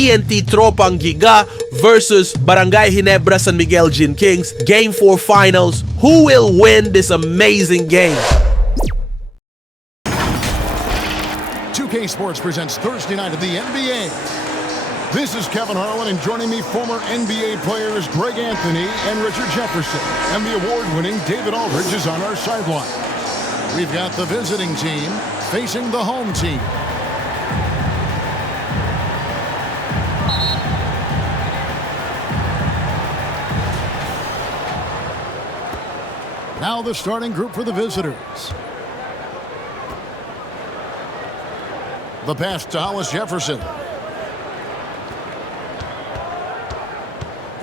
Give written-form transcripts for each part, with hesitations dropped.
TNT Tropang Giga versus Barangay Ginebra San Miguel Gin Kings. Game 4 finals. Who will win this amazing game? 2K Sports presents Thursday night of the NBA. This is Kevin Harlan, and joining me, former NBA players Greg Anthony and Richard Jefferson. And the award-winning David Aldridge is on our sideline. We've got the visiting team facing the home team. Now the starting group for the visitors. The pass to Hollis Jefferson.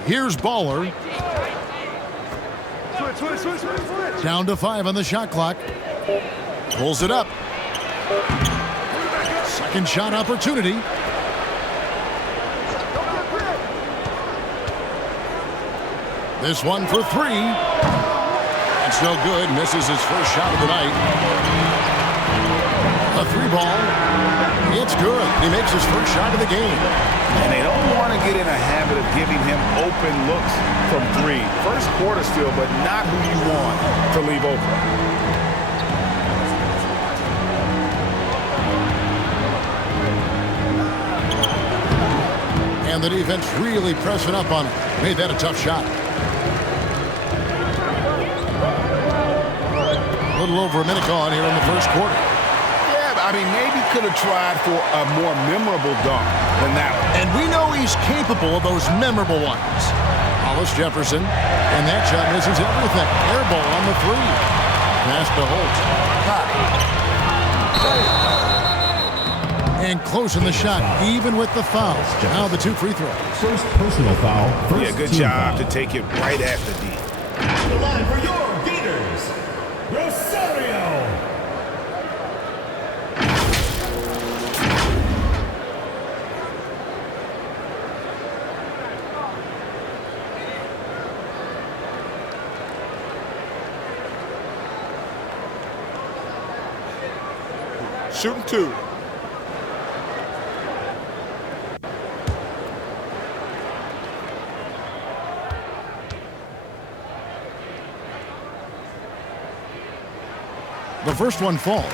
Here's Baller. Down to 5 on the shot clock. Pulls it up. Second shot opportunity. This one for 3. It's no good. Misses his first shot of the night. A 3-ball. It's good. He makes his first shot of the game. And they don't want to get in a habit of giving him open looks from 3. First quarter still, but not who you want to leave open. And the defense really pressing up on him. Made that a tough shot. A little over a minute gone here in the first quarter. I mean, maybe could have tried for a more memorable dunk than that one. And we know he's capable of those memorable ones. Hollis Jefferson, and that shot misses everything. Air ball on the 3. Pass to Holt. And closing the shot, even with the foul. Now the 2 free throws. First personal foul. Yeah, good job to take it right at the D. The line for your Gators, Rosario. Shooting 2. The first one falls.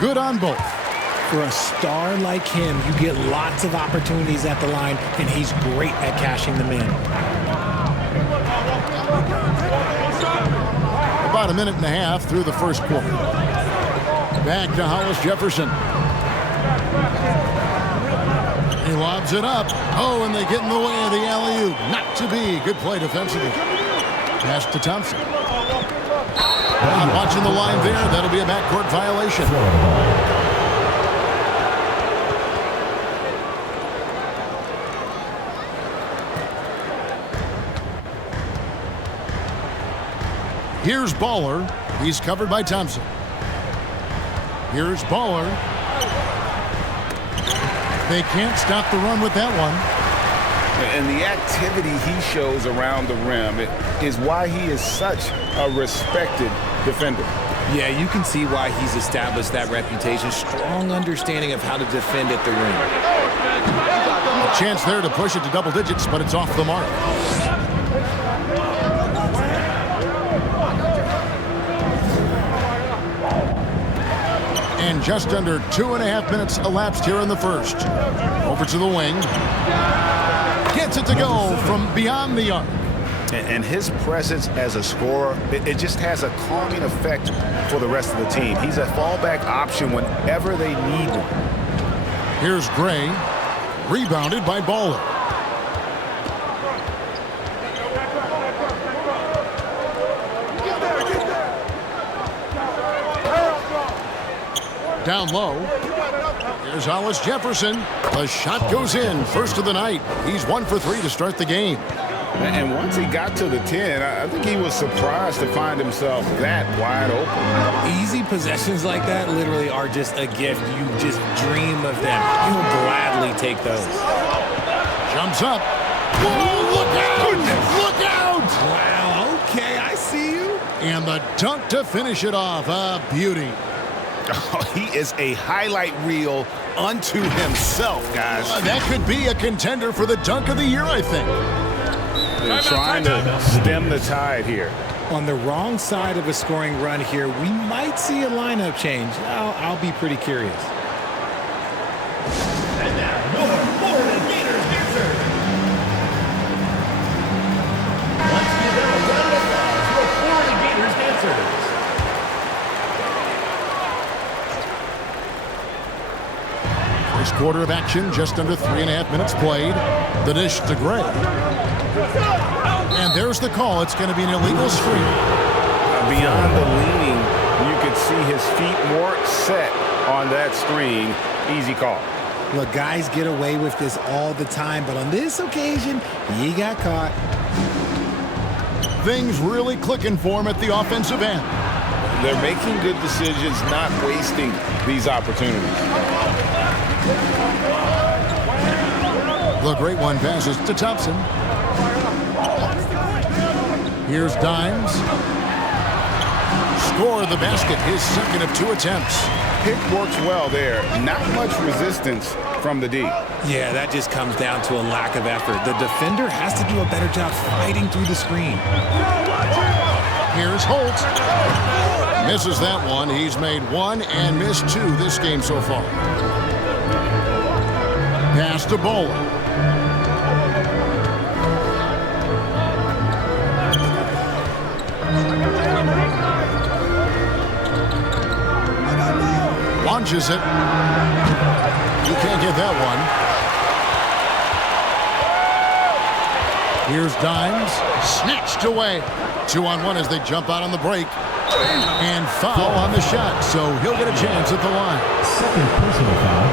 Good on both. For a star like him, you get lots of opportunities at the line, and he's great at cashing them in. About a minute and a half through the first quarter. Back to Hollis Jefferson. He lobs it up. Oh, and they get in the way of the alley-oop. Not to be. Good play defensively. Pass to Thompson. Not watching the line there. That'll be a backcourt violation. Here's Baller. He's covered by Thompson. Here's Baller. They can't stop the run with that one. And the activity he shows around the rim is why he is such a respected defender. Yeah, you can see why he's established that reputation. Strong understanding of how to defend at the rim. A chance there to push it to double digits, but it's off the mark. And just under 2.5 minutes elapsed here in the first. Over to the wing. Gets it to go from beyond the arc. And his presence as a scorer, it just has a calming effect for the rest of the team. He's a fallback option whenever they need one. Here's Gray. Rebounded by Baller. Down low. Here's Hollis Jefferson. The shot goes in. First of the night. He's 1 for 3 to start the game. And once he got to the 10, I think he was surprised to find himself that wide open. Easy possessions like that literally are just a gift. You just dream of them. You'll gladly take those. Jumps up. Whoa, look out! Look out! Wow, okay, I see you. And the dunk to finish it off. A beauty. Oh, he is a highlight reel unto himself, guys. That could be a contender for the dunk of the year, I think. They're trying to stem the tide here. On the wrong side of a scoring run here, we might see a lineup change. I'll be pretty curious. And now, North Florida Gators dancers. Let's give them a round of applause for Florida Gators dancers. First quarter of action, just under 3.5 minutes played. The dish to Gray. And there's the call. It's going to be an illegal screen. Beyond the leaning, you could see his feet more set on that screen. Easy call. Look, guys get away with this all the time, but on this occasion, he got caught. Things really clicking for him at the offensive end. They're making good decisions, not wasting these opportunities. The great one passes to Thompson. Here's Dimes. Score the basket, his second of 2 attempts. Pick works well there. Not much resistance from the D. Yeah, that just comes down to a lack of effort. The defender has to do a better job fighting through the screen. Here's Holt. Misses that one. He's made 1 and missed 2 this game so far. Pass to Bowler. Launches it. You can't get that one. Here's Dimes. Snatched away. 2-on-1 as they jump out on the break. And foul on the shot, so he'll get a chance at the line. Second personal foul.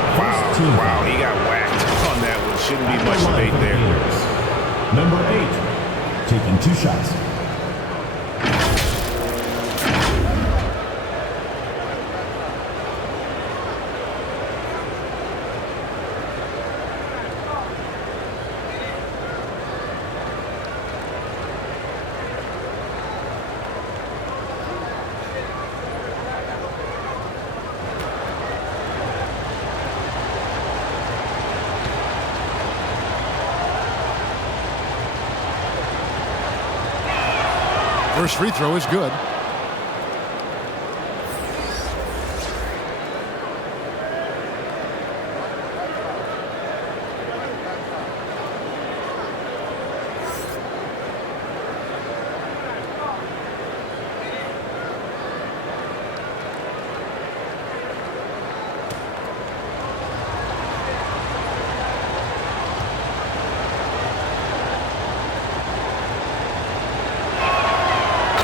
Wow, he got whacked on that one. Shouldn't be much debate there. Number 8, taking 2 shots. First free throw is good.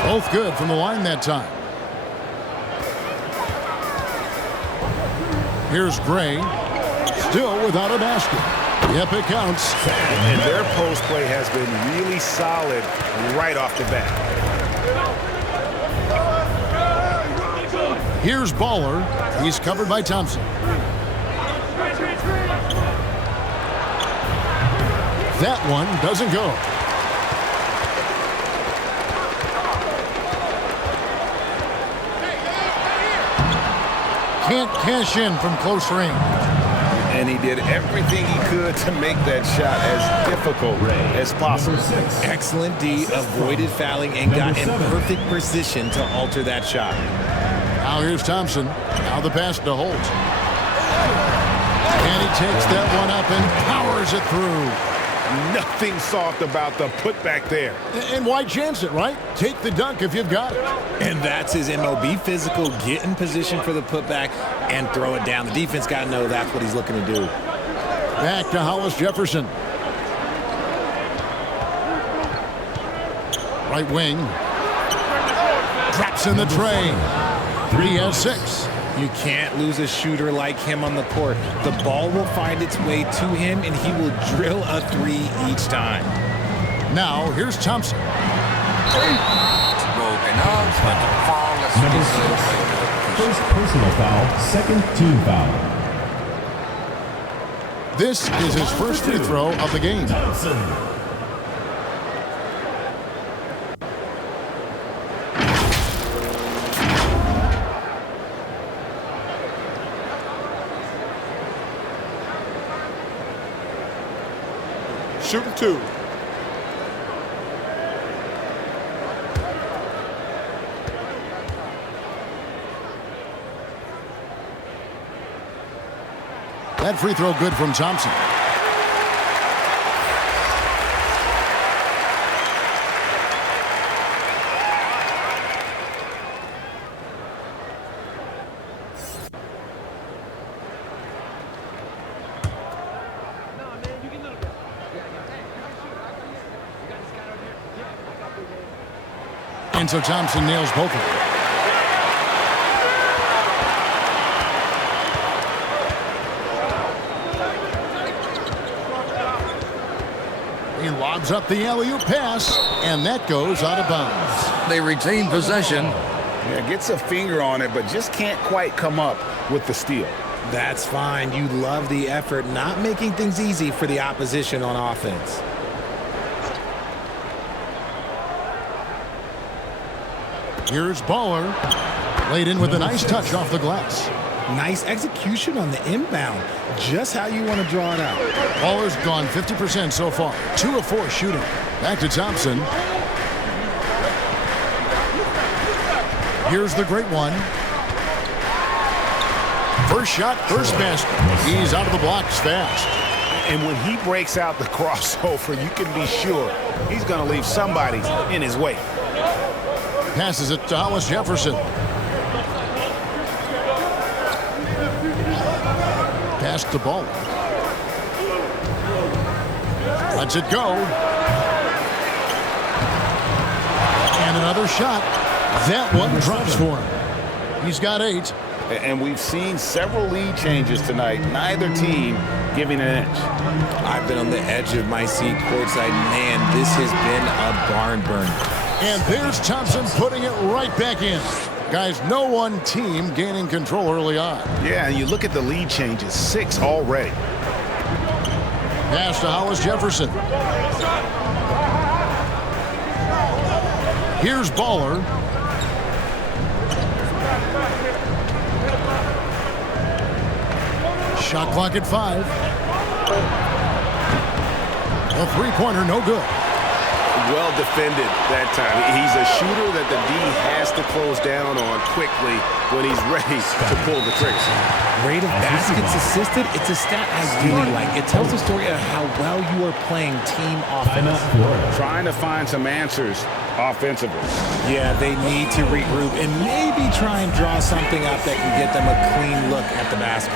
Both good from the line that time. Here's Gray. Still without a basket. Yep, it counts. And their post play has been really solid right off the bat. Here's Baller. He's covered by Thompson. That one doesn't go. Can't cash in from close range. And he did everything he could to make that shot as difficult as possible. Excellent D, avoided fouling and got in perfect position to alter that shot. Now here's Thompson. Now the pass to Holt. And he takes that one up and powers it through. Nothing soft about the putback there. And why chance it, right? Take the dunk if you've got it. And that's his MO. Be physical, get in position for the putback, and throw it down. The defense got to know that's what he's looking to do. Back to Hollis Jefferson. Right wing. Drops in the tray. 3 has 6. You can't lose a shooter like him on the court. The ball will find its way to him, and he will drill a 3 each time. Now, here's Thompson. Number 6. First personal foul, second team foul. This is his first free throw of the game. Shooting 2. That free throw good from Thompson. And so Thompson nails both of them. He lobs up the alley-oop pass, and that goes out of bounds. They retain possession. Yeah, gets a finger on it, but just can't quite come up with the steal. That's fine. You love the effort, not making things easy for the opposition on offense. Here's Baller. Laid in with a nice touch off the glass. Nice execution on the inbound. Just how you want to draw it out. Baller's gone 50% so far. 2 of 4 shooting. Back to Thompson. Here's the great one. First shot, first basket. He's out of the blocks fast. And when he breaks out the crossover, you can be sure he's going to leave somebody in his way. Passes it to Hollis Jefferson. Pass to Ball. Lets it go. And another shot. That one drops for him. He's got 8. And we've seen several lead changes tonight. Neither team giving an edge. I've been on the edge of my seat courtside. Man, this has been a barn burner. And there's Thompson putting it right back in. Guys, no one team gaining control early on. Yeah, and you look at the lead changes, 6 already. Pass to Hollis Jefferson. Here's Baller. Shot clock at 5. A three-pointer, no good. Well defended that time. He's a shooter that the D has to close down on quickly when he's ready to pull the trigger. Rate of baskets assisted, it's a stat I really like. It tells the story of how well you are playing team offense. Trying to find some answers offensively. Yeah, they need to regroup and maybe try and draw something up that can get them a clean look at the basket.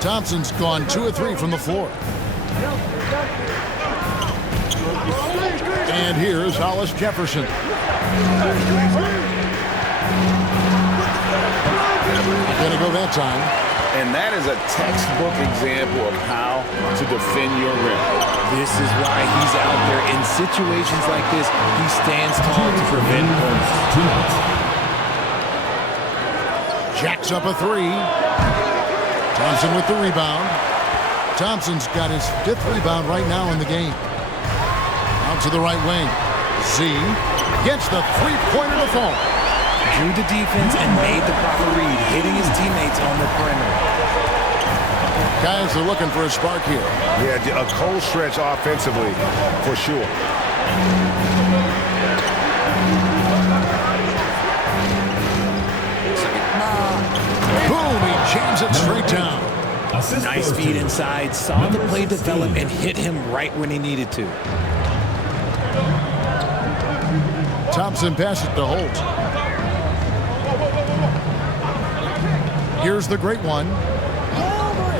Thompson's gone 2 of 3 from the floor. And here's Hollis Jefferson. Gonna go that time. And that is a textbook example of how to defend your rim. This is why he's out there. In situations like this, he stands tall to prevent points. Jacks up a 3. Thompson with the rebound. Thompson's got his 5th rebound right now in the game. Out to the right wing. Z gets the three-pointer to fall. Drew the defense and made the proper read, hitting his teammates on the perimeter. Guys are looking for a spark here. Yeah, a cold stretch offensively for sure. Boom, he jams it straight down. Assist Nice goes speed to inside, saw the play develop and hit him right when he needed to. Thompson passes to Holt. Here's the great one.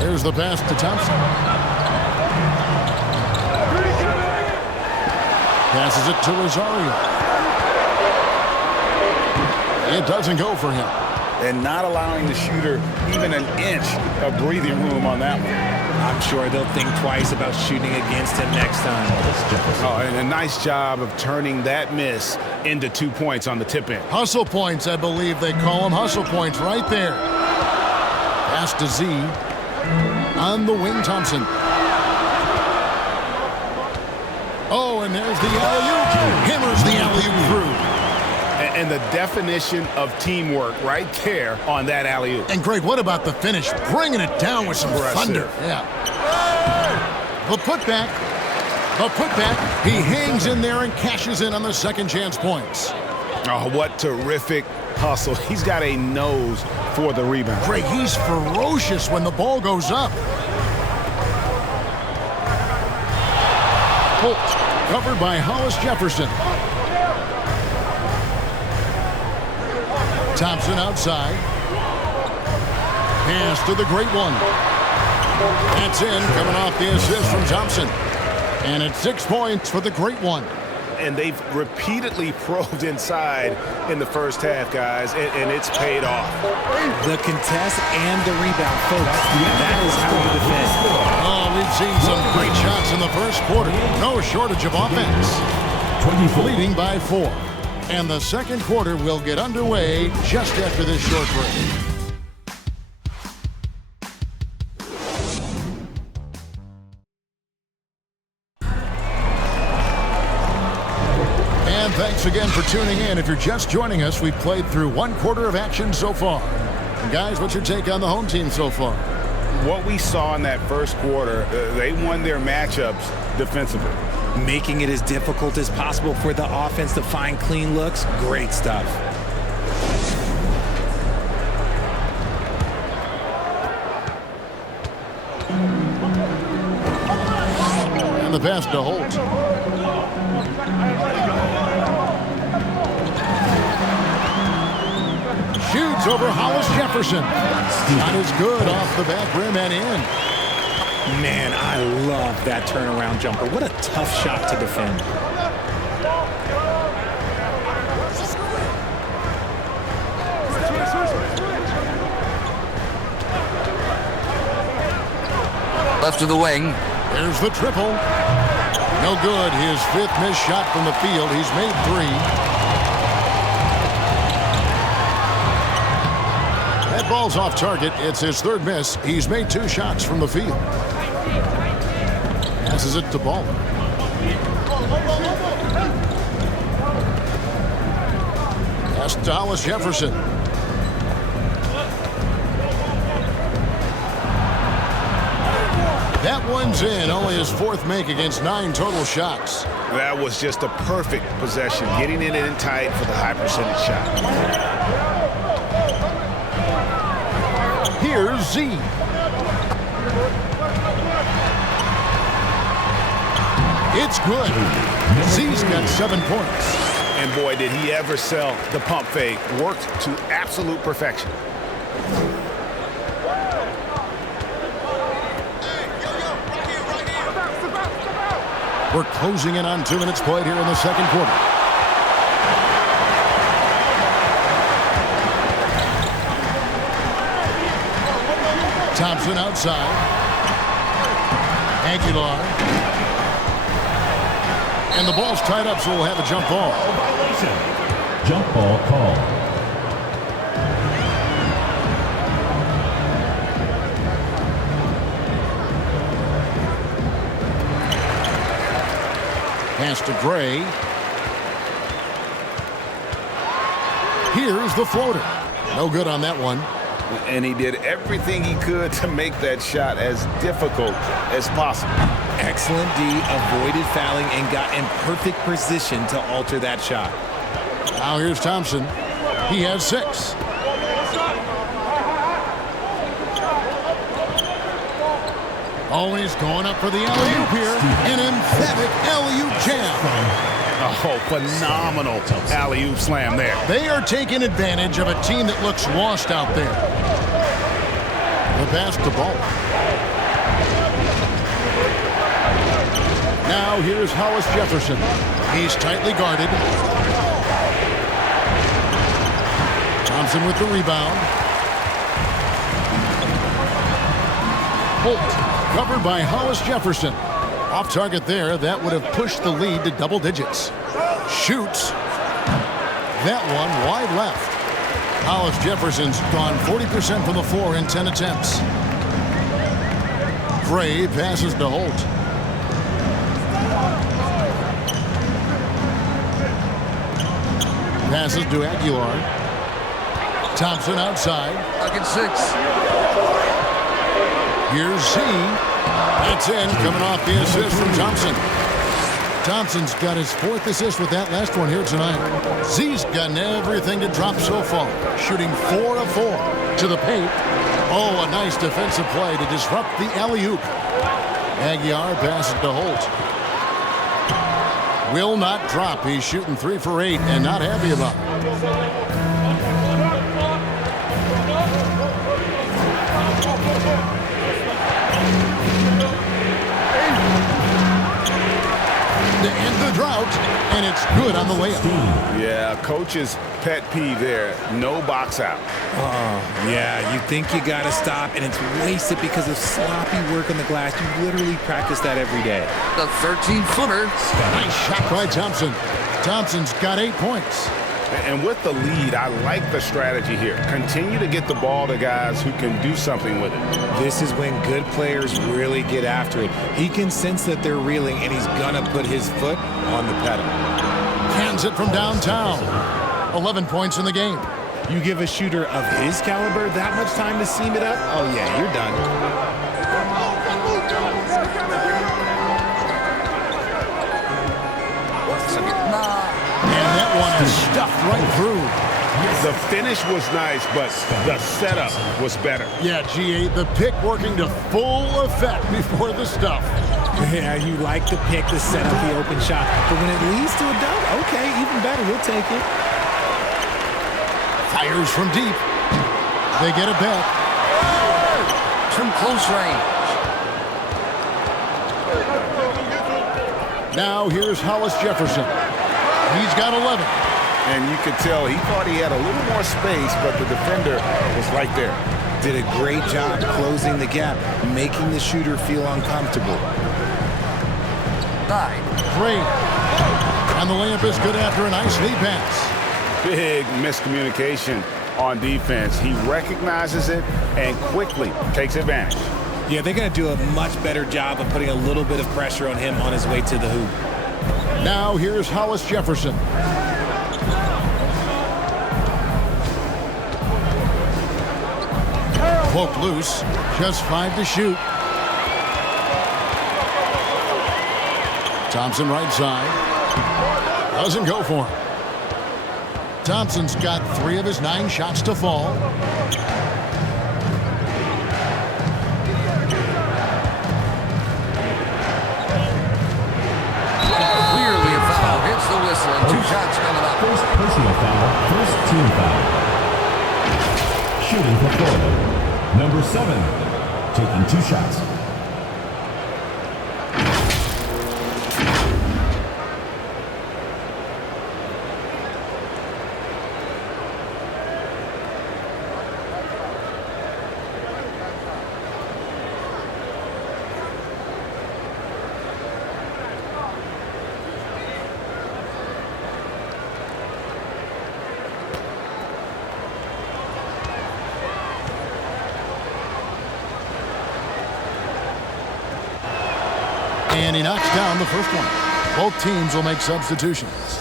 Here's the pass to Thompson. Passes it to Rosario. It doesn't go for him. And not allowing the shooter even an inch of breathing room on that one. I'm sure they'll think twice about shooting against him next time. Oh, and a nice job of turning that miss into 2 points on the tip in. Hustle points, I believe they call them. Hustle points right there. Pass to Z. On the wing, Thompson. Oh, and there's the alley-oop. Hammers the alley-oop through. And the definition of teamwork right there on that alley-oop. And Greg, what about the finish? Bringing it down with some thunder. Yeah. The putback. The putback. He hangs in there and cashes in on the second chance points. Oh, what terrific hustle. He's got a nose for the rebound. Greg, he's ferocious when the ball goes up. Holt, covered by Hollis Jefferson. Thompson outside. Pass to the great one. That's in, coming off the assist from Thompson. And it's 6 points for the great one. And they've repeatedly probed inside in the first half, guys, and it's paid off. The contest and the rebound, folks. That is how you defend. Oh, we've seen some great shots in the first quarter. No shortage of offense. 24. Leading by 4. And the second quarter will get underway just after this short break. And thanks again for tuning in. If you're just joining us, we've played through 1 quarter of action so far. And guys, what's your take on the home team so far? What we saw in that first quarter, they won their matchups defensively. Making it as difficult as possible for the offense to find clean looks. Great stuff. And the pass to Holt. Shoots over Hollis Jefferson. Not as good off the back rim and in. Man, I love that turnaround jumper. What a tough shot to defend. Left to the wing. There's the triple. No good. His 5th missed shot from the field. He's made 3. That ball's off target. It's his 3rd miss. He's made 2 shots from the field. Passes it to Ball. Pass to Hollis Jefferson. That one's in. Only his 4th make against 9 total shots. That was just a perfect possession, getting it in tight for the high percentage shot. Here's Z. It's good. Z's got 7 points. And boy, did he ever sell the pump fake. Worked to absolute perfection. We're closing in on 2 minutes played here in the second quarter. Thompson outside. Aguilar. And the ball's tied up, so we'll have a jump ball. Violation. Jump ball call. Pass to Gray. Here's the floater. No good on that one. And he did everything he could to make that shot as difficult as possible. Excellent D, avoided fouling and got in perfect position to alter that shot. Now here's Thompson. He has 6. Oh, he's going up for the alley-oop here. An emphatic alley-oop jam. Oh, phenomenal alley-oop slam there. They are taking advantage of a team that looks lost out there. The pass to Ball. Now here's Hollis Jefferson. He's tightly guarded. Thompson with the rebound. Holt covered by Hollis Jefferson. Off target there. That would have pushed the lead to double digits. Shoots. That one wide left. Hollis Jefferson's gone 40% from the floor in 10 attempts. Gray passes to Holt. Passes to Aguilar. Thompson outside. Bucket 6. Here's Z. That's in, coming off the assist from Thompson. Thompson's got his 4th assist with that last one here tonight. Z's gotten everything to drop so far, shooting 4 of 4 to the paint. Oh, a nice defensive play to disrupt the alley-oop. Aguilar passes to Holt. Will not drop. He's shooting 3 for 8 and not happy about it. To end the drought, and it's good on the layup. Yeah, coach's pet peeve there. No box out. Yeah, you think you got to stop, and it's wasted because of sloppy work on the glass. You literally practice that every day. The 13-footer. Nice shot by Thompson. Thompson's got 8 points. And with the lead, I like the strategy here. Continue to get the ball to guys who can do something with it. This is when good players really get after it. He can sense that they're reeling, and he's going to put his foot on the pedal. Hands it from downtown. 11 points in the game. You give a shooter of his caliber that much time to seam it up, oh yeah, you're done. And that one is stuffed right through. The finish was nice, but the setup was better. Yeah, G8, the pick working to full effect before the stuff. Yeah, you like to pick to set up the open shot, but when it leads to a dunk, okay, even better, we'll take it. Fires from deep. They get it back. From close range. Now here's Hollis Jefferson. He's got 11. And you could tell he thought he had a little more space, but the defender was right there. Did a great job closing the gap, making the shooter feel uncomfortable. 9. Great. And the layup is good after a nice lead pass. Big miscommunication on defense. He recognizes it and quickly takes advantage. Yeah, they're going to do a much better job of putting a little bit of pressure on him on his way to the hoop. Now here's Hollis Jefferson. Poked loose. Just 5 to shoot. Thompson right side. Doesn't go for him. Thompson's got 3 of his 9 shots to fall. Clearly a foul. Hits the whistle and 2 shots coming up. First personal foul, first team foul. Shooting for Florida. Number 7, taking 2 shots. And he knocks down the first one. Both teams will make substitutions.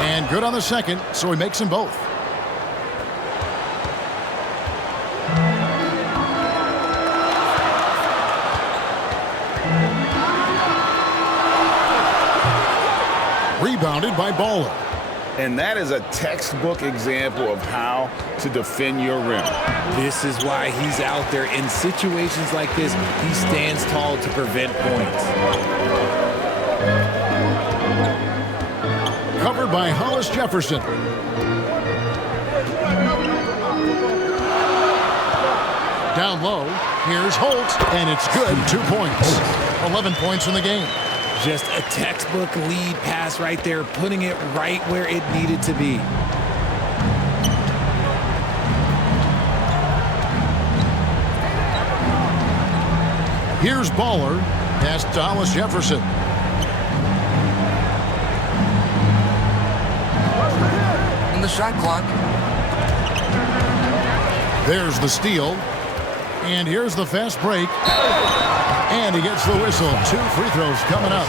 And good on the second, so he makes them both. Rebounded by Baller. And that is a textbook example of how to defend your rim. This is why he's out there. In situations like this, he stands tall to prevent points. Covered by Hollis Jefferson. Down low, here's Holt, and it's good. 2 points. 11 points in the game. Just a textbook lead pass right there, putting it right where it needed to be. Here's Baller. Pass to Hollis Jefferson. In the shot clock. There's the steal. And here's the fast break. And he gets the whistle. 2 free throws coming up.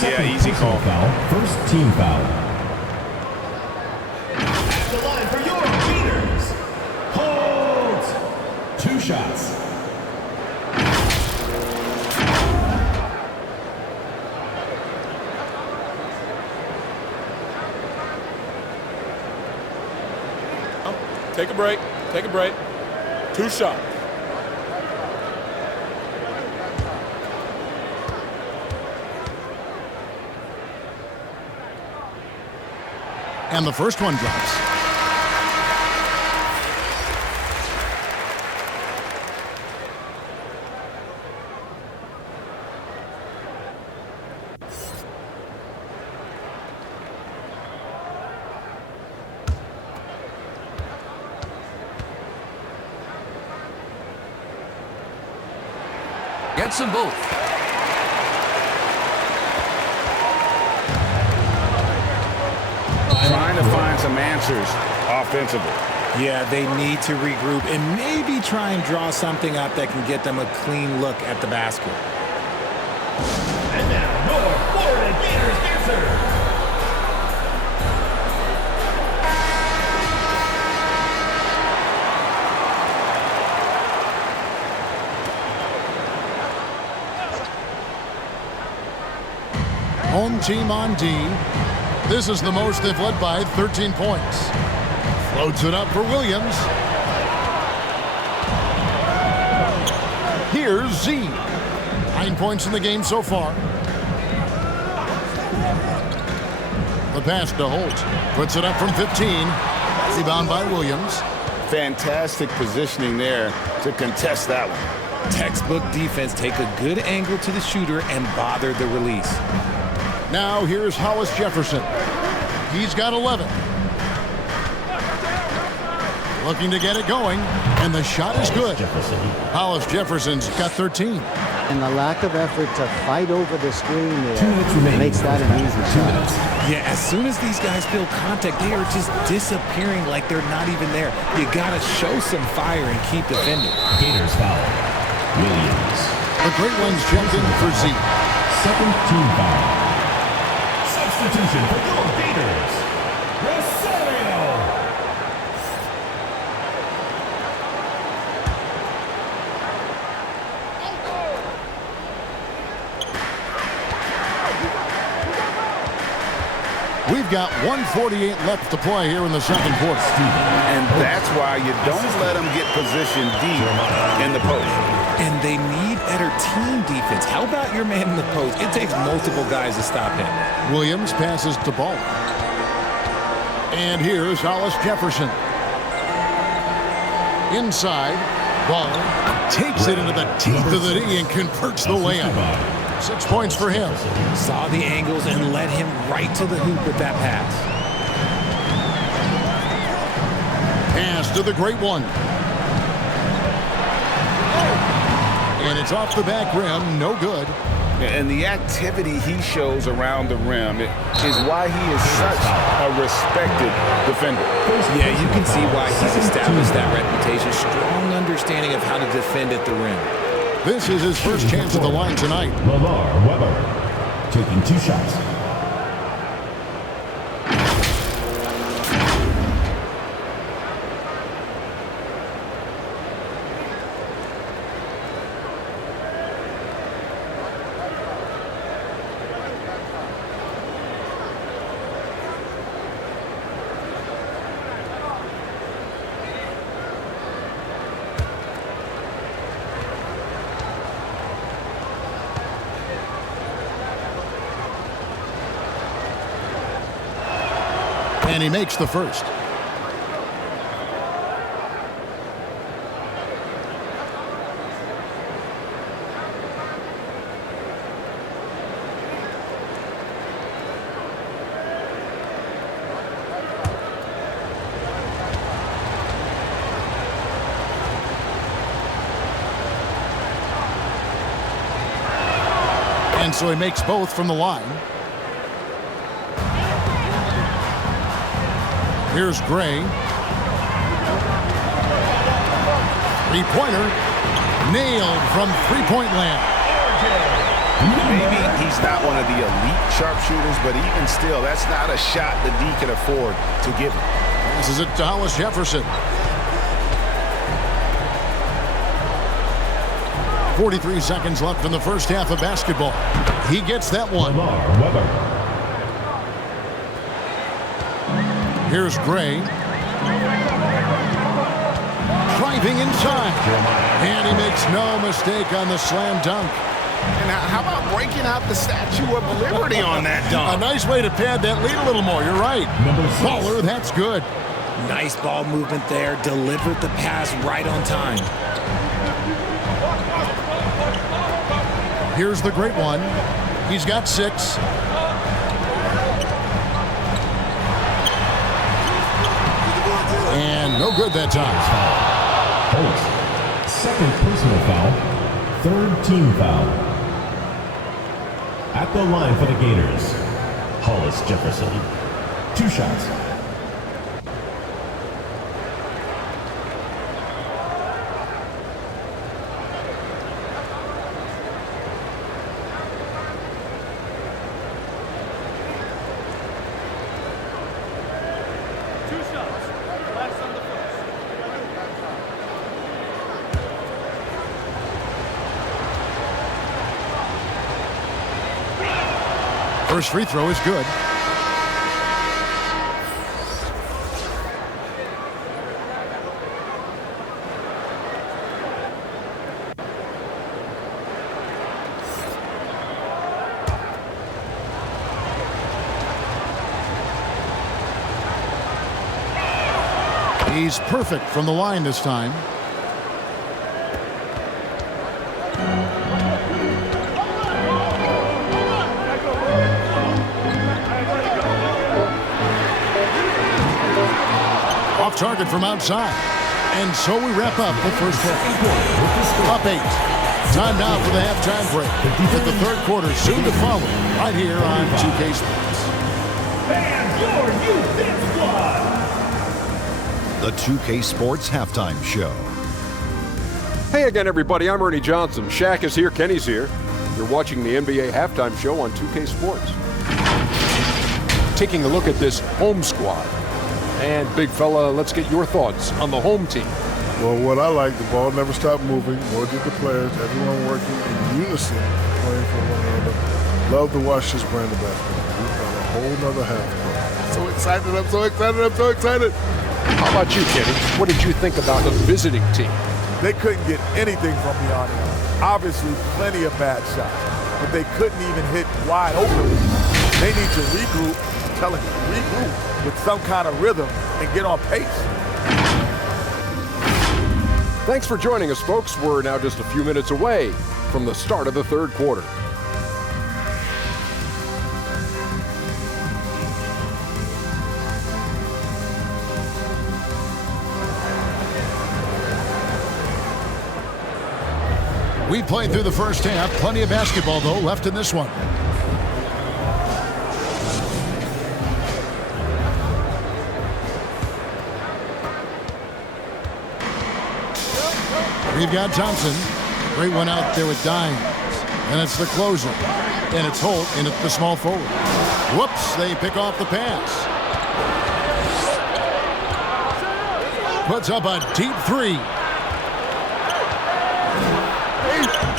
Yeah, easy call. Foul. First team foul. At the line for your Gators. Hold. 2 shots. Take a break. Take a break. 2 shots. And the first one drops. Gets them both. Trying to find some answers offensively. Yeah, they need to regroup and maybe try and draw something up that can get them a clean look at the basket. And now, your Florida Gators answer. Home team on D. This is the most they've led by 13 points. Floats it up for Williams. Here's Z. 9 points in the game so far. The pass to Holt. Puts it up from 15. Rebound by Williams. Fantastic positioning there to contest that one. Textbook defense, take a good angle to the shooter and bother the release. Now here's Hollis Jefferson. He's got 11. Looking to get it going, and the shot is good. Hollis Jefferson's got 13. And the lack of effort to fight over the screen there makes that an easy shot. Yeah, as soon as these guys feel contact, they are just disappearing like they're not even there. You gotta show some fire and keep defending. Gators foul. Williams. The great ones checked in for Z. Second team foul. Substitution for your Gators. Rosario. We've got 1:48 left to play here in the second quarter. And that's why you don't let them get positioned deep in the post. And they need better team defense. How about your man in the post? It takes multiple guys to stop him. Williams passes to Ball. And here's Hollis Jefferson. Inside, Ball takes it into the teeth of the D and converts the layup. 6 points for him. Saw the angles and led him right to the hoop with that pass. Pass to the great one. And it's off the back rim, no good. And the activity he shows around the rim is why he is such a respected defender. Yeah, you can see why he's established that reputation. Strong understanding of how to defend at the rim. This is his first chance at the line tonight. LeVar Weber taking 2 shots. And he makes the first. And so he makes both from the line. Here's Gray. Three-pointer. Nailed from three-point land. Maybe he's not one of the elite sharpshooters, but even still, that's not a shot the D can afford to give him. This is it to Hollis Jefferson. 43 seconds left in the first half of basketball. He gets that one. Here's Gray. Driving inside. And he makes no mistake on the slam dunk. And how about breaking out the Statue of Liberty on that dunk? A nice way to pad that lead a little more. You're right. Baller, that's good. Nice ball movement there. Delivered the pass right on time. Here's the great one. He's got 6. And no good that time. Holtz, second personal foul, third team foul. At the line for the Gators, Hollis Jefferson. 2 shots. First free throw is good. He's perfect from the line this time. Off target from outside. And so we wrap up the first half. Up 8. Time now for the halftime break. With the third quarter soon to follow right here on 2K Sports. And your youth dance squad. The 2K Sports Halftime Show. Hey again, everybody. I'm Ernie Johnson. Shaq is here. Kenny's here. You're watching the NBA Halftime Show on 2K Sports. Taking a look at this home squad. And, big fella, let's get your thoughts on the home team. Well, what I like, the ball never stopped moving, nor did the players. Everyone working in unison, playing for one another. Love to watch this brand of basketball. We've got a whole nother half. So excited, I'm so excited, I'm so excited. How about you, Kenny? What did you think about the visiting team? They couldn't get anything from me on it. Obviously, plenty of bad shots, but they couldn't even hit wide open. They need to regroup, I'm telling you, regroup with some kind of rhythm and get on pace. Thanks for joining us, folks. We're now just a few minutes away from the start of the third quarter. We played through the first half. Plenty of basketball, though, left in this one. We've got Thompson. Great one out there with Dimes. And it's the closer. And it's Holt in at the small forward. Whoops, they pick off the pass. Puts up a deep three.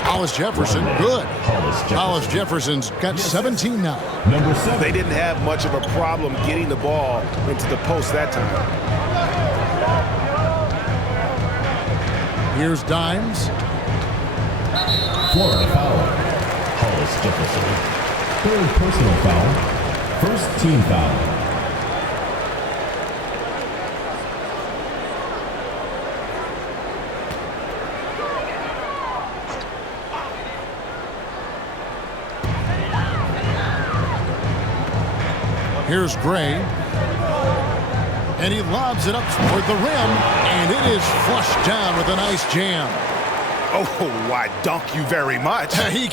Hollis Jefferson, good. Hollis Jefferson's got 17 now. Number 7. They didn't have much of a problem getting the ball into the post that time. Here's Dimes. Florida foul. Hollis Jefferson. Third personal foul. First team foul. Here's Gray. And he lobs it up toward the rim, and it is flushed down with a nice jam. Oh, I dunk you very much. He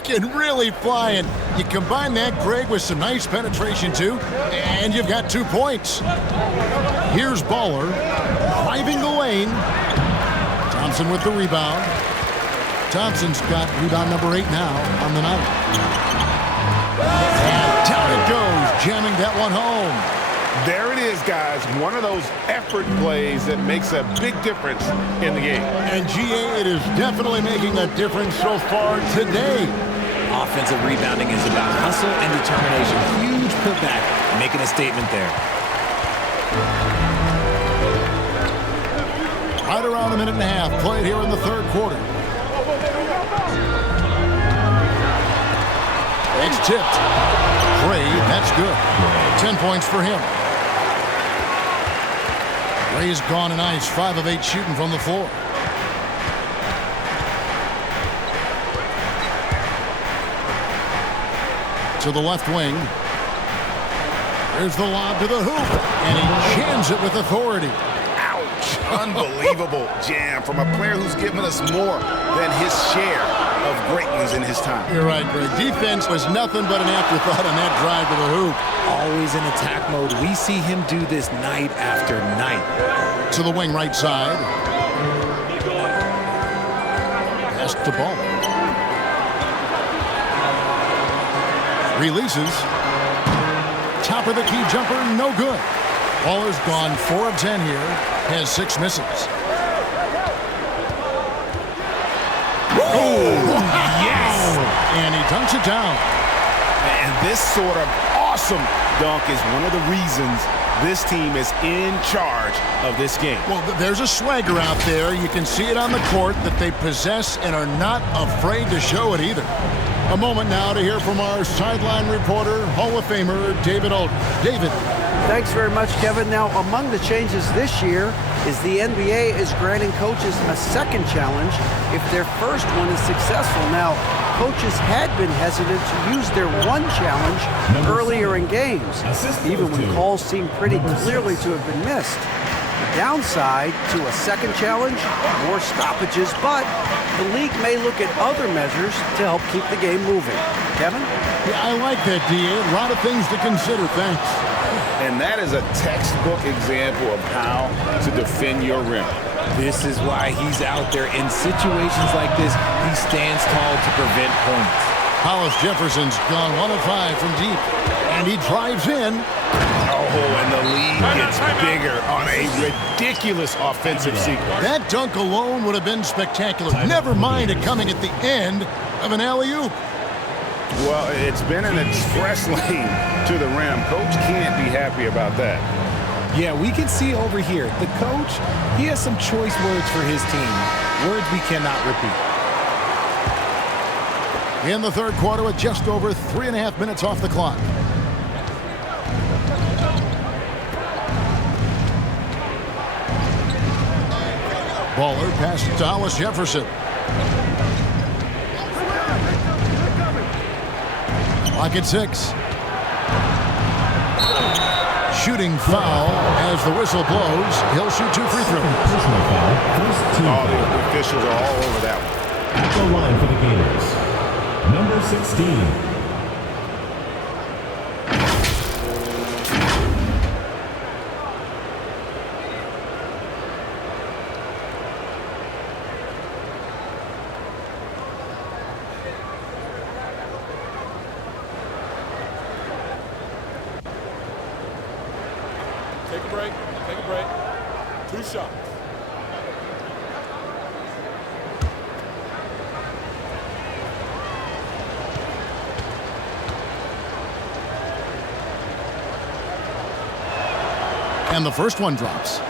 can really fly, and you combine that, Greg, with some nice penetration, too, and you've got 2 points. Here's Baller, driving the lane. Thompson with the rebound. Thompson's got rebound number 8 now on the night. And down it goes, jamming that one home. There it is, guys. One of those effort plays that makes a big difference in the game. And GA, it is definitely making a difference so far today. Offensive rebounding is about hustle and determination. Huge putback, making a statement there. Right around a minute and a half played here in the third quarter. It's tipped. Gray, that's good. 10 points for him. Gray's gone and ice, 5 of 8 shooting from the floor. To the left wing. There's the lob to the hoop, and he jams it with authority. Ouch! Unbelievable jam from a player who's given us more than his share of great ones in his time. You're right, Greg. Defense was nothing but an afterthought on that drive to the hoop. Always in attack mode. We see him do this night after night. To the wing right side. Pass to ball. Releases. Top of the key jumper, no good. Baller's gone 4 of 10 here. Has 6 misses. Oh, yes! And he dunks it down. And this sort of awesome dunk is one of the reasons this team is in charge of this game. Well, there's a swagger out there. You can see it on the court that they possess and are not afraid to show it either. A moment now to hear from our sideline reporter, Hall of Famer David Aldridge. David. Thanks very much, Kevin. Now, among the changes this year is the NBA is granting coaches a second challenge if their first one is successful. Now, coaches had been hesitant to use their one challenge earlier in games, even when calls seemed pretty clearly to have been missed. The downside to a second challenge, more stoppages, but the league may look at other measures to help keep the game moving. Kevin? Yeah, I like that, D.A. A lot of things to consider. Thanks. And that is a textbook example of how to defend your rim. This is why he's out there in situations like this. He stands tall to prevent points. Hollis Jefferson's gone 1 of 5 from deep, and he drives in. Oh, and the lead gets bigger on a ridiculous offensive sequence. That dunk alone would have been spectacular. Never mind it coming at the end of an alley-oop. Well, it's been an express lane to the rim. Coach can't be happy about that. Yeah, we can see over here, the coach, he has some choice words for his team. Words we cannot repeat. In the third quarter with just over 3.5 minutes off the clock. Baller passes to Hollis Jefferson. Clock at 6. Shooting foul as the whistle blows. He'll shoot 2 free throws. Personal foul. First 2. The officials are all over that one. At the line for the Gators, number 16. Take a break. Take a break. 2 shots. And the first one drops.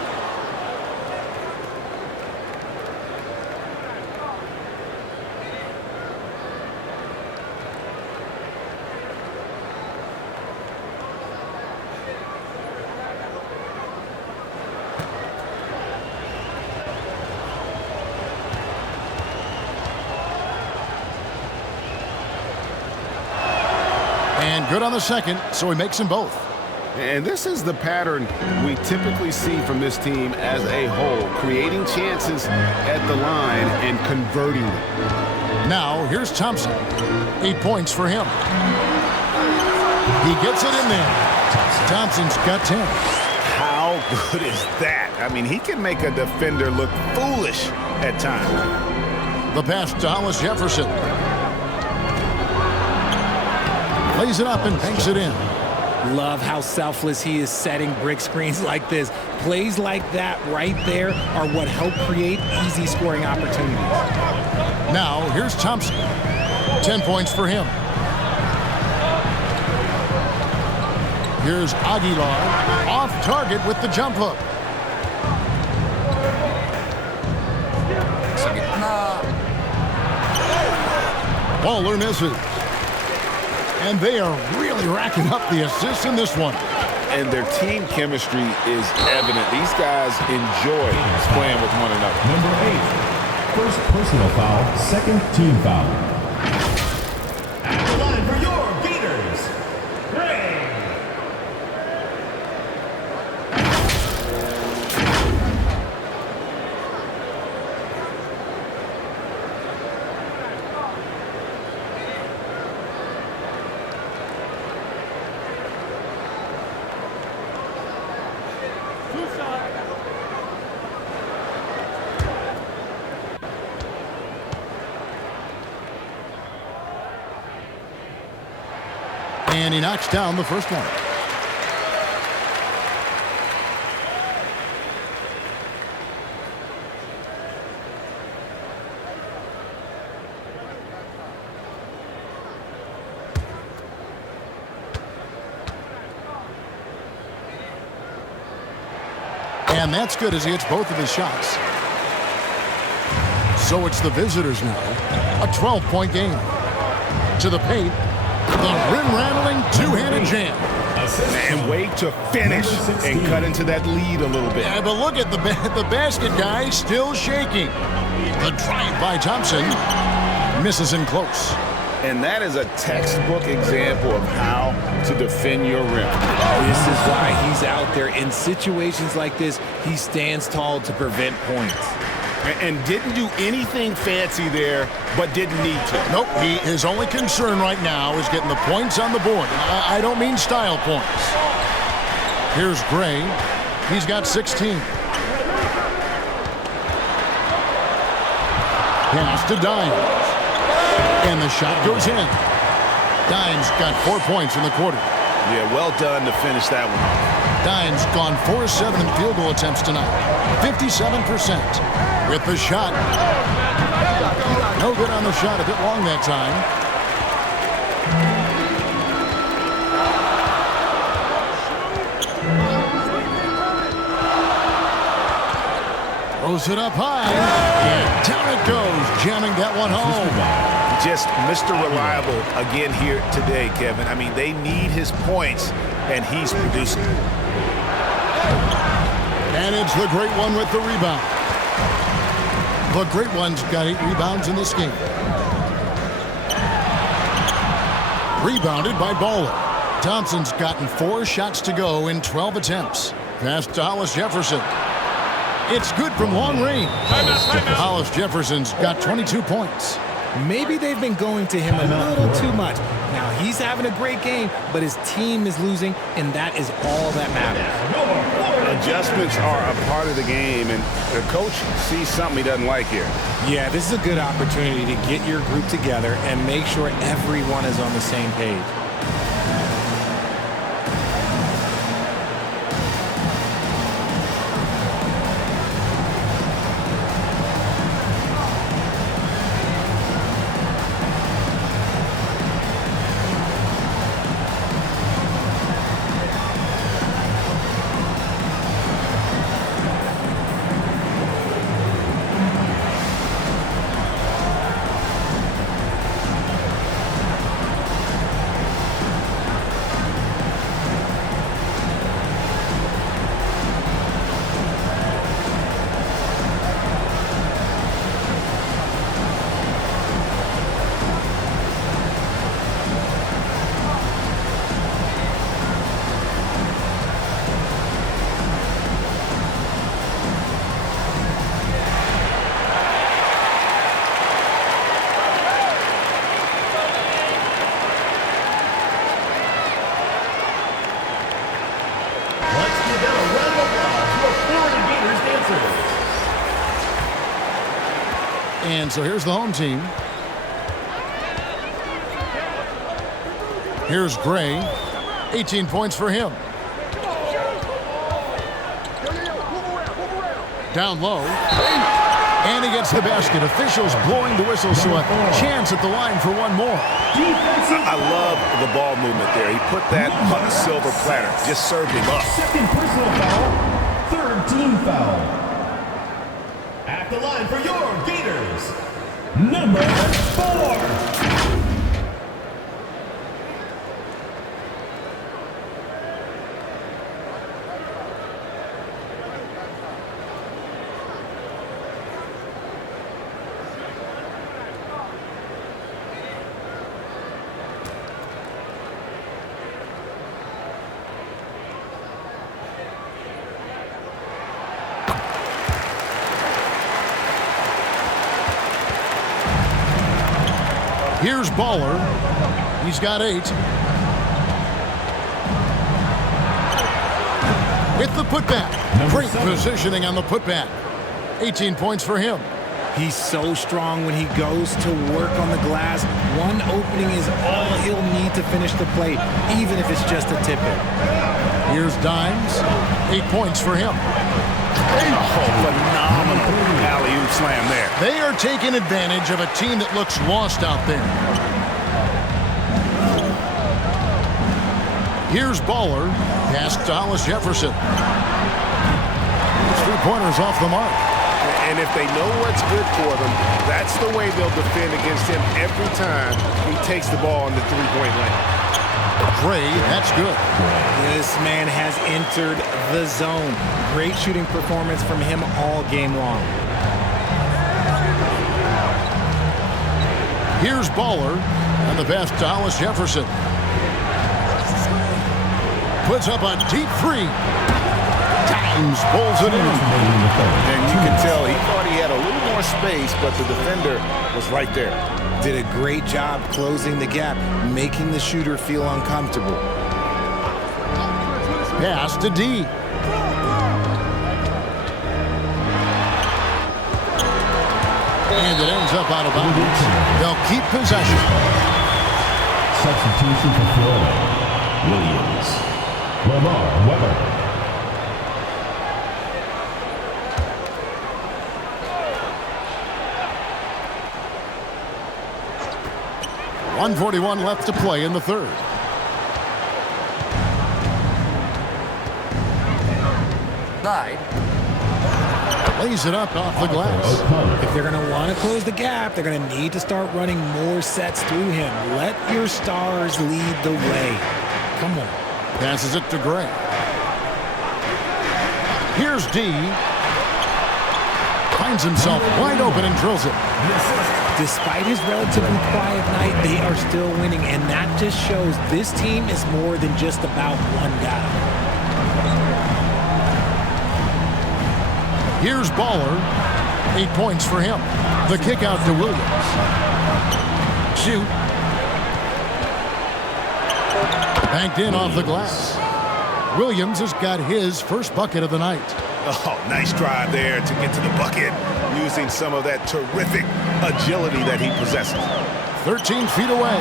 And good on the second, so he makes them both. And this is the pattern we typically see from this team as a whole, creating chances at the line and converting them. Now, here's Thompson. 8 points for him. He gets it in there. Thompson's got 10. How good is that? I mean, he can make a defender look foolish at times. The pass to Hollis Jefferson. Lays it up and banks it in. Love how selfless he is setting brick screens like this. Plays like that right there are what help create easy scoring opportunities. Now, here's Thompson. 10 points for him. Here's Aguilar. Off target with the jump hook. Baller misses. And they are really racking up the assists in this one. And their team chemistry is evident. These guys enjoy playing with one another. Number 8, first personal foul, second team foul. At the line for your Gators, Ray. And he knocks down the first one. And that's good as he hits both of his shots. So it's the visitors now. A 12-point game. To the paint. The rim-rattling two-handed jam. And wait to finish and cut into that lead a little bit. Yeah, but look at the basket guy still shaking. The drive by Thompson misses in close. And that is a textbook example of how to defend your rim. This is why he's out there. In situations like this, he stands tall to prevent points. And didn't do anything fancy there, but didn't need to. Nope, his only concern right now is getting the points on the board. I don't mean style points. Here's Gray. He's got 16. Pass to Dimes. And the shot goes in. Dimes got 4 points in the quarter. Yeah, well done to finish that one off. Dimes gone 4-7 in field goal attempts tonight. 57%. With the shot. No good on the shot. A bit long that time. Throws it up high. And down it goes. Jamming that one home. Just Mr. Reliable again here today, Kevin. I mean, they need his points, and he's producing. And it's the Great One with the rebound. The Great One's got 8 rebounds in this game. Rebounded by Baller. Thompson's gotten 4 shots to go in 12 attempts. Pass to Hollis Jefferson. It's good from long range. Hollis Jefferson's got 22 points. Maybe they've been going to him a little too much. Now he's having a great game, but his team is losing, and that is all that matters. Adjustments are a part of the game, and the coach sees something he doesn't like here. Yeah, this is a good opportunity to get your group together and make sure everyone is on the same page. And so here's the home team. Here's Gray. 18 points for him. Down low. And he gets the basket. Officials blowing the whistle, so a chance at the line for one more. I love the ball movement there. He put that on a silver platter. Just served him up. Second personal foul. Third team foul. At the line for your Gators, number 4. Here's Baller. He's got 8. With the putback. Great positioning on the putback. 18 points for him. He's so strong when he goes to work on the glass. One opening is all he'll need to finish the play, even if it's just a tip-in. Here's Dimes. 8 points for him. Phenomenal alley-oop slam there. They are taking advantage of a team that looks lost out there. Here's Baller. Pass to Hollis Jefferson. 3-pointers off the mark. And if they know what's good for them, that's the way they'll defend against him every time he takes the ball in the three-point lane. Gray, that's good. This man has entered the zone. Great shooting performance from him all game long. Here's Baller, and the pass to Hollis Jefferson. Puts up a deep 3. Dimes pulls it in. And you can tell he thought he had a little more space, but the defender was right there. Did a great job closing the gap, making the shooter feel uncomfortable. Pass to D. And it ends up out of bounds. They'll keep possession. Substitution for Florida. Williams. Lamar Weber. 1:41 left to play in the third. Side. Lays it up off the glass. If they're going to want to close the gap, they're going to need to start running more sets through him. Let your stars lead the way. Come on. Passes it to Gray. Here's D. Finds himself wide open and drills it. Despite his relatively quiet night, they are still winning, and that just shows this team is more than just about one guy. Here's Baller. 8 points for him. The kick out to Williams. Shoot. Banked in off the glass. Williams has got his first bucket of the night. Oh, nice drive there to get to the bucket, using some of that terrific agility that he possesses. 13 feet away.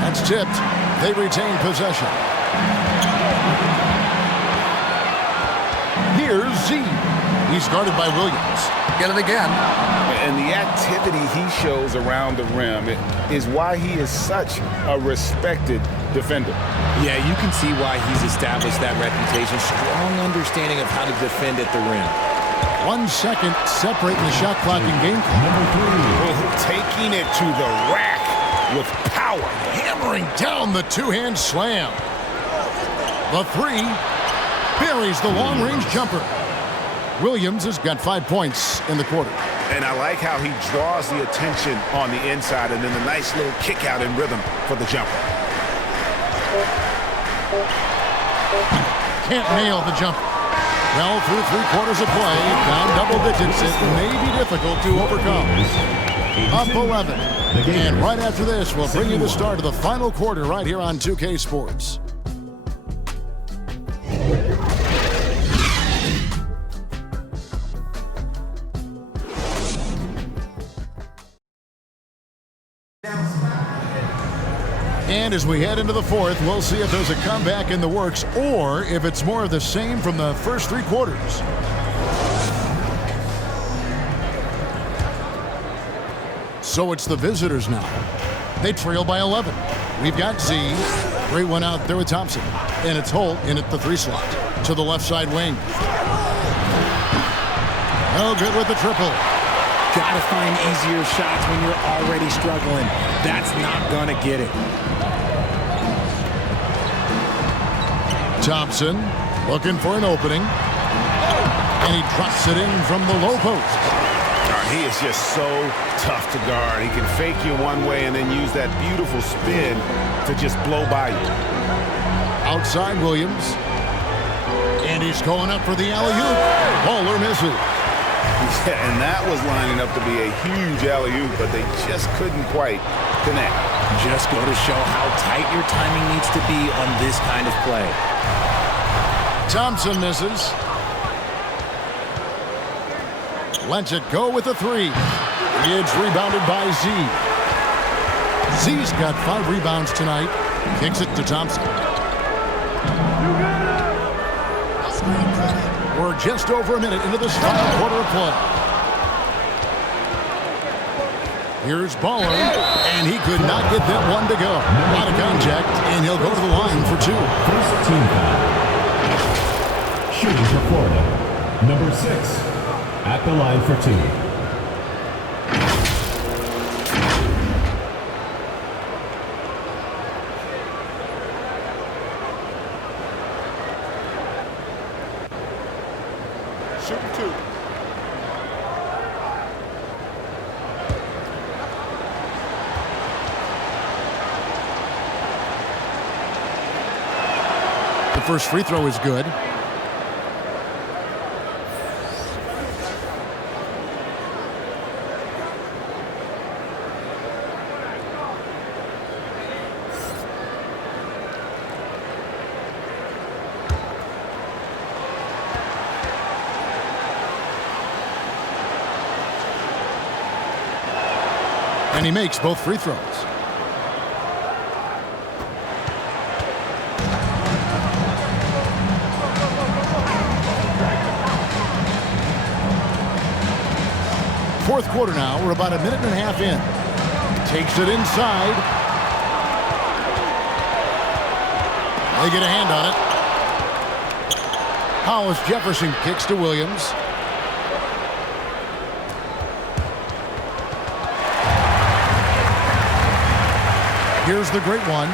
That's tipped. They retain possession. Here's Z. He's guarded by Williams. Get it again. And the activity he shows around the rim is why he is such a respected defender. Yeah, you can see why he's established that reputation. Strong understanding of how to defend at the rim. 1 second separating the shot clock and game clock. Number 3. Taking it to the rack with power. Hammering down the two-hand slam. The 3 buries the long-range jumper. Williams has got 5 points in the quarter. And I like how he draws the attention on the inside, and then the nice little kick out in rhythm for the jumper. Can't nail the jumper. Well, through 3 quarters of play, down double digits, it may be difficult to overcome. Up 11. And right after this, we'll bring you the start of the final quarter right here on 2K Sports. And as we head into the fourth, we'll see if there's a comeback in the works or if it's more of the same from the first three quarters. So it's the visitors now. They trail by 11. We've got Z. Great one out there with Thompson. And it's Holt in at the 3 slot to the left side wing. Oh, good with the triple. Got to find easier shots when you're already struggling. That's not going to get it. Thompson looking for an opening. And he drops it in from the low post. He is just so tough to guard. He can fake you one way and then use that beautiful spin to just blow by you. Outside Williams. And he's going up for the alley-oop. Bowler misses. Yeah, and that was lining up to be a huge alley-oop, but they just couldn't quite connect. Just go to show how tight your timing needs to be on this kind of play. Thompson misses. Lets it go with a 3. It's rebounded by Z. Z's got 5 rebounds tonight. Kicks it to Thompson. We're just over a minute into this final quarter of play. Here's Baller, and he could not get that one to go. Out of contact, and he'll go to the line for 2. First team foul. Shooting for Florida, number 6. At the line for 2. Shooting 2. The first free throw is good. And he makes both free throws. Fourth quarter now. We're about a minute and a half in. Takes it inside. They get a hand on it. Hollis Jefferson kicks to Williams. Here's the great one.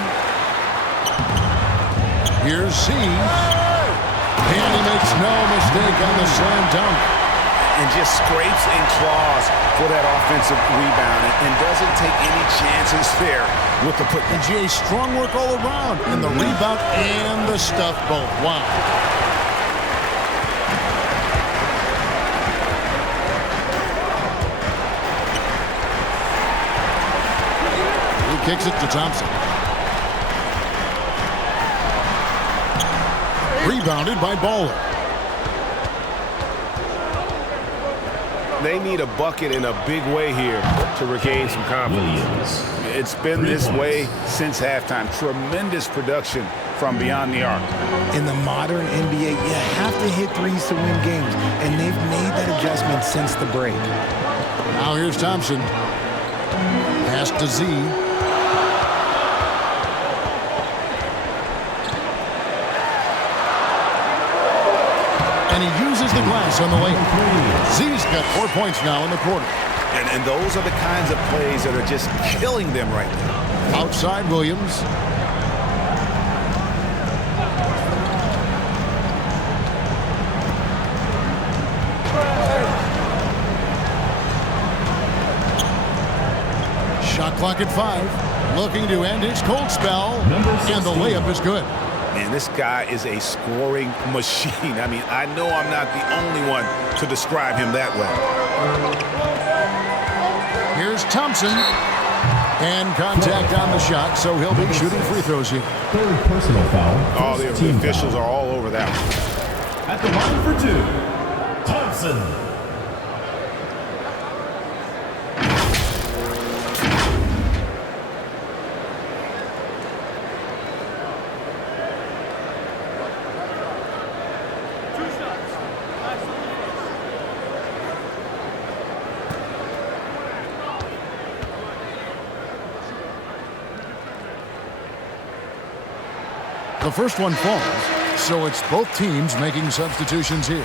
Here's Z. And he makes no mistake on the slam dunk. And just scrapes and claws for that offensive rebound and doesn't take any chances there with the put. And GA, strong work all around. And the rebound and the stuff both. Wow. Kicks it to Thompson. Rebounded by Baller. They need a bucket in a big way here to regain some confidence. It's been this way since halftime. Tremendous production from beyond the arc. In the modern NBA, you have to hit threes to win games, and they've made that adjustment since the break. Now here's Thompson. Pass to Z. And he uses the glass on the lane. Z's got 4 points now in the quarter. And those are the kinds of plays that are just killing them right now. Outside Williams. Shot clock at 5. Looking to end his cold spell. And the layup is good. Man, this guy is a scoring machine. I mean, I know I'm not the only one to describe him that way. Here's Thompson. And contact on the shot, so he'll be shooting free throws here. Third personal foul. Oh, the officials are all over that one. At the line for 2, Thompson. The first one falls, so it's both teams making substitutions here.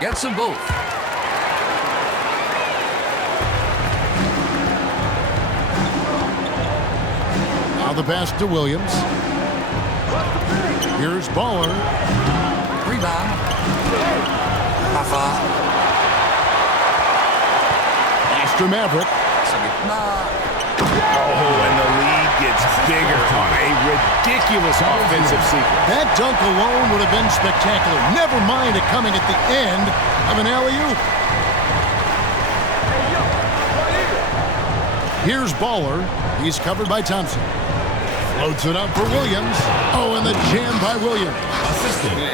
Gets them both. Now the pass to Williams. Here's Baller. Rebound. Pass to Maverick. Oh, and the lead gets bigger on a ridiculous offensive sequence. That dunk alone would have been spectacular. Never mind it coming at the end of an alley-oop. Here's Baller. He's covered by Thompson. Floats it up for Williams. Oh, and the jam by Williams.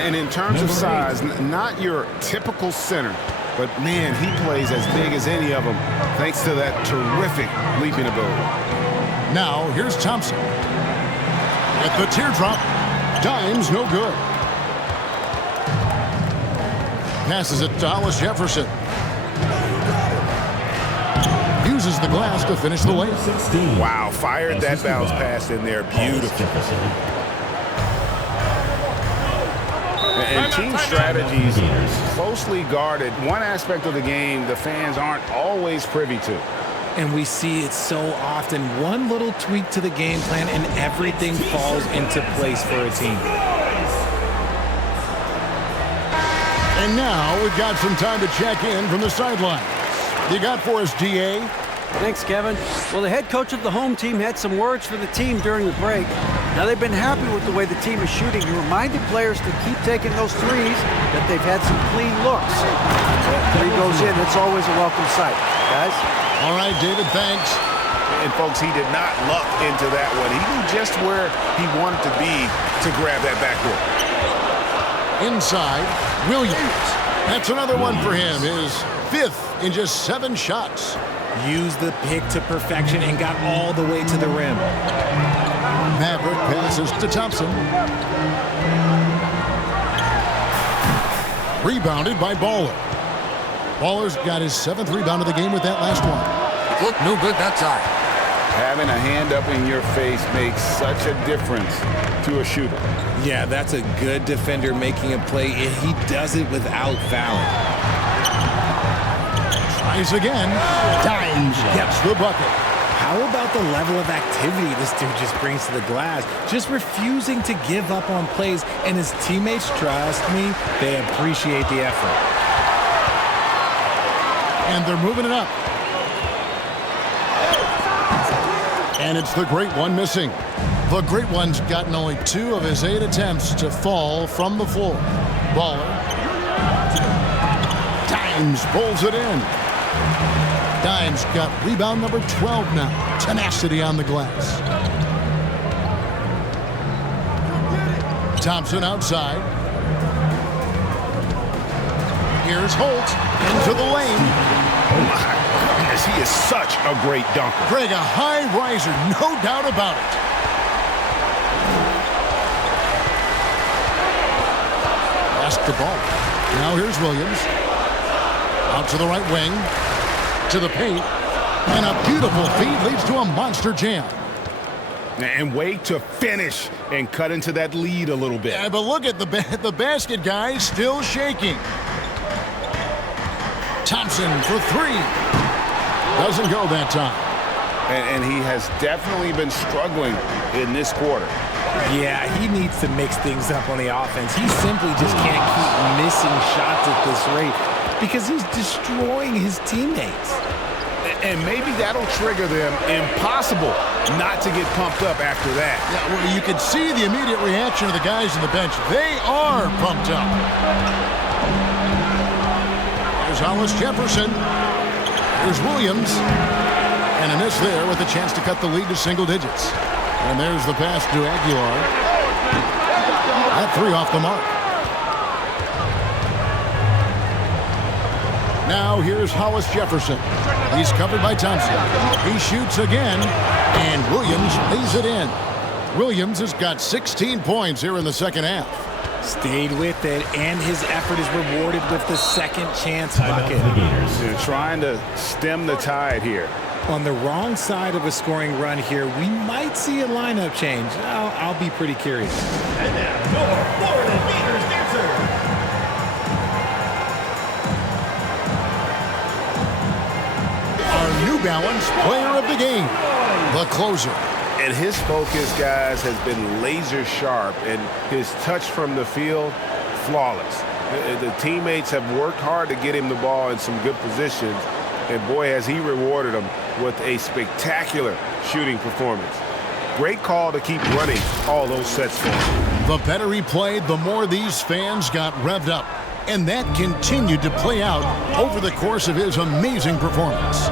And in terms of size, not your typical center, but man, he plays as big as any of them thanks to that terrific leaping ability. Now, here's Thompson. With the teardrop. Dimes no good. Passes it to Hollis Jefferson. Uses the glass to finish the layup. Wow, fired that bounce pass in there. Beautiful. And team strategies closely guarded. One aspect of the game the fans aren't always privy to. And we see it so often. One little tweak to the game plan and everything falls into place for a team. And now we've got some time to check in from the sideline. You got for us, DA? Thanks, Kevin. Well, the head coach of the home team had some words for the team during the break. Now, they've been happy with the way the team is shooting. He reminded players to keep taking those threes, that they've had some clean looks. Three goes in, it's always a welcome sight. Guys? All right, David, thanks. And, folks, he did not luck into that one. He knew just where he wanted to be to grab that backboard. Inside, Williams. That's another one for him. His fifth in just 7 shots. Used the pick to perfection and got all the way to the rim. Maverick passes to Thompson. Rebounded by Baller. Baller's got his 7th rebound of the game with that last one. Look no good that time. Having a hand up in your face makes such a difference to a shooter. Yeah, that's a good defender making a play, and he does it without fouling. Tries again. Dimes gets the bucket. How about the level of activity this dude just brings to the glass? Just refusing to give up on plays, and his teammates, trust me, they appreciate the effort. And they're moving it up. And it's the Great One missing. The Great One's gotten only 2 of his 8 attempts to fall from the floor. Baller. Dimes pulls it in. Dimes got rebound number 12 now. Tenacity on the glass. Thompson outside. Here's Holt into the lane. Oh my goodness, he is such a great dunker. Greg, a high riser, no doubt about it. Pass the ball. Now here's Williams. Out to the right wing. To the paint. And a beautiful feed leads to a monster jam. And way to finish and cut into that lead a little bit. Yeah, but look at the basket guy still shaking. Thompson for 3. Doesn't go that time. And he has definitely been struggling in this quarter. Yeah, he needs to mix things up on the offense. He simply just can't keep missing shots at this rate because he's destroying his teammates. And maybe that'll trigger them. Impossible not to get pumped up after that. Yeah, well, you can see the immediate reaction of the guys on the bench. They are pumped up. There's Hollis Jefferson. There's Williams. And a miss there with a chance to cut the lead to single digits. And there's the pass to Aguilar. That 3 off the mark. Now here's Hollis Jefferson. He's covered by Thompson. He shoots again, and Williams lays it in. Williams has got 16 points here in the second half. Stayed with it, and his effort is rewarded with the second chance bucket. They're trying to stem the tide here. On the wrong side of a scoring run here, we might see a lineup change. I'll be pretty curious. And now, your Florida Gators dancer. Our New Balance player of the game, the closer. And his focus, guys, has been laser sharp, and his touch from the field, flawless. The teammates have worked hard to get him the ball in some good positions, and boy, has he rewarded them with a spectacular shooting performance. Great call to keep running all those sets for him. The better he played, the more these fans got revved up, and that continued to play out over the course of his amazing performance.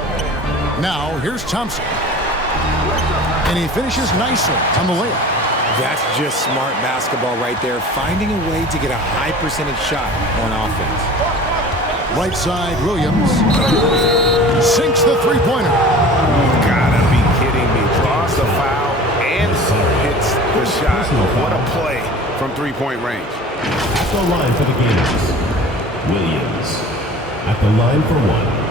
Now, here's Thompson. And he finishes nicely on the layup. That's just smart basketball right there, finding a way to get a high percentage shot on offense. Right side, Williams sinks the three-pointer. You've gotta be kidding me. Draws the foul and hits the shot. What a play from three-point range. At the line for the Gators, Williams. At the line for one.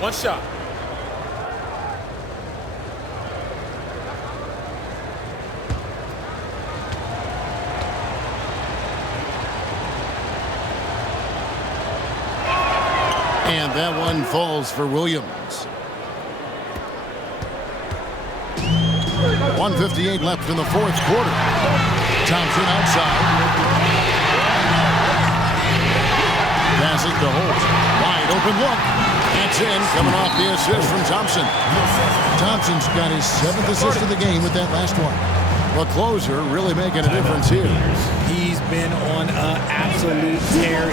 One shot. And that one falls for Williams. 1:58 left in the fourth quarter. Thompson outside. Passing to Holt. Wide open look. That's in, coming off the assist from Thompson. Thompson's got his 7th assist of the game with that last one. The closer really making a difference here. He's been on an absolute tear.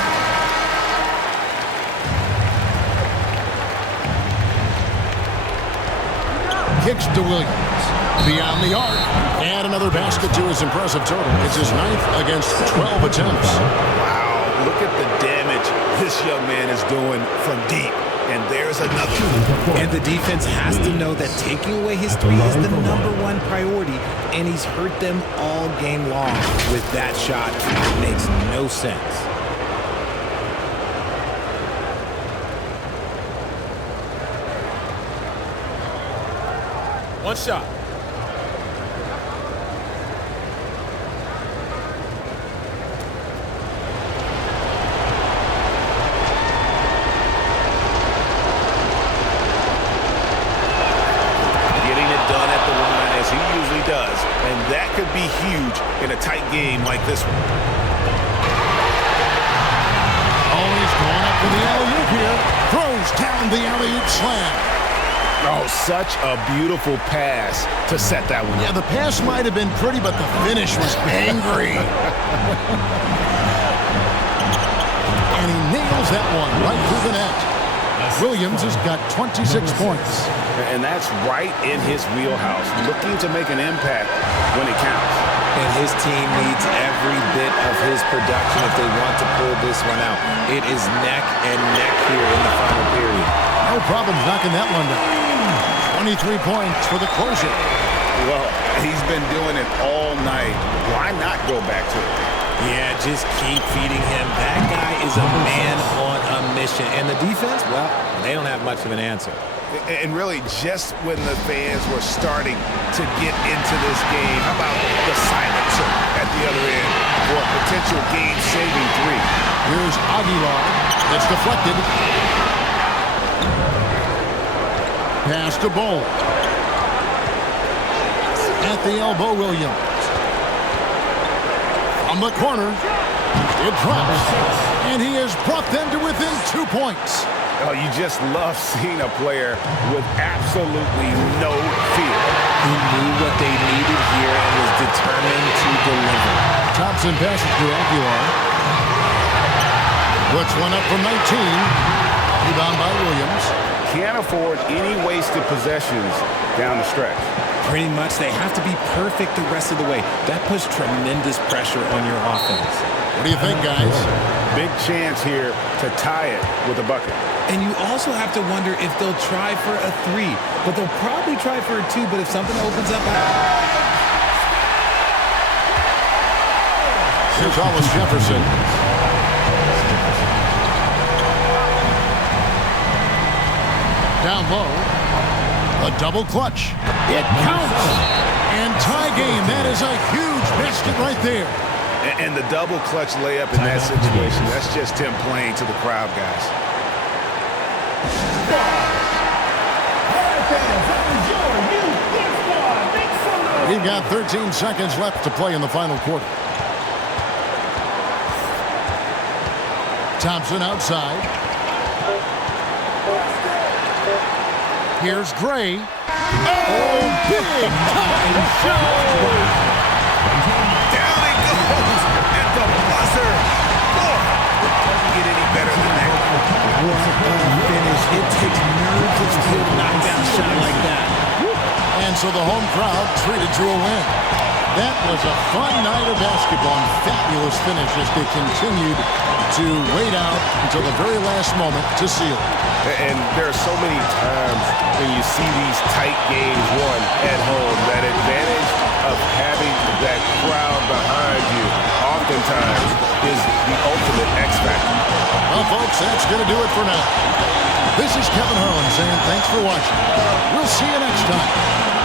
Kicks to Williams. Beyond the arc. Add another basket to his impressive total. It's his 9th against 12 attempts. Wow, look at the damage this young man is doing from deep. And there's another. And the defense has to know that taking away his three is the #1 priority, and he's hurt them all game long with that shot. It makes no sense. One shot. Does, and that could be huge in a tight game like this one. Oh, he's going up for the alley-oop here. Throws down the alley-oop slam. Oh, such a beautiful pass to set that one. Yeah, the pass might have been pretty, but the finish was angry. And he nails that one right through the net. Williams has got 26 points. And that's right in his wheelhouse, looking to make an impact when it counts. And his team needs every bit of his production if they want to pull this one out. It is neck and neck here in the final period. No problem knocking that one down. 23 points for the closer. Well, he's been doing it all night. Why not go back to it? Yeah, just keep feeding him. That guy is a man on a mission. And the defense, well, they don't have much of an answer. And really, just when the fans were starting to get into this game, how about the silencer at the other end for a potential game-saving three? Here's Aguilar. It's deflected. Pass to Bowl. At the elbow, Williams. On the corner, it drops. And he has brought them to within 2 points. Oh, you just love seeing a player with absolutely no fear. He knew what they needed here and was determined to deliver. Thompson passes to Aguilar. Puts one up from 19. Rebound by Williams. can't afford any wasted possessions down the stretch. Pretty much, they have to be perfect the rest of the way. That puts tremendous pressure on your offense. What do you think, guys? Big chance here to tie it with a bucket. And you also have to wonder if they'll try for a 3. But they'll probably try for a 2, but if something opens up... Here's Thomas Jefferson. Down low. A double clutch. It counts. And tie game. That is a huge basket right there. And the double clutch layup in that situation, that's just him playing to the crowd, guys. We've got 13 seconds left to play in the final quarter. Thompson outside. Here's Gray. Oh, big time show! Down he goes at the buzzer. Boy, doesn't get any better than that. What a finish. It takes nerves of steel to knock down a shot like that. And so the home crowd treated to a win. That was a fun night of basketball and fabulous finish as they continued to wait out until the very last moment to seal it. And there are so many times when you see these tight games won at home, that advantage of having that crowd behind you oftentimes is the ultimate X factor. Well, folks, that's going to do it for now. This is Kevin Harlan saying thanks for watching. We'll see you next time.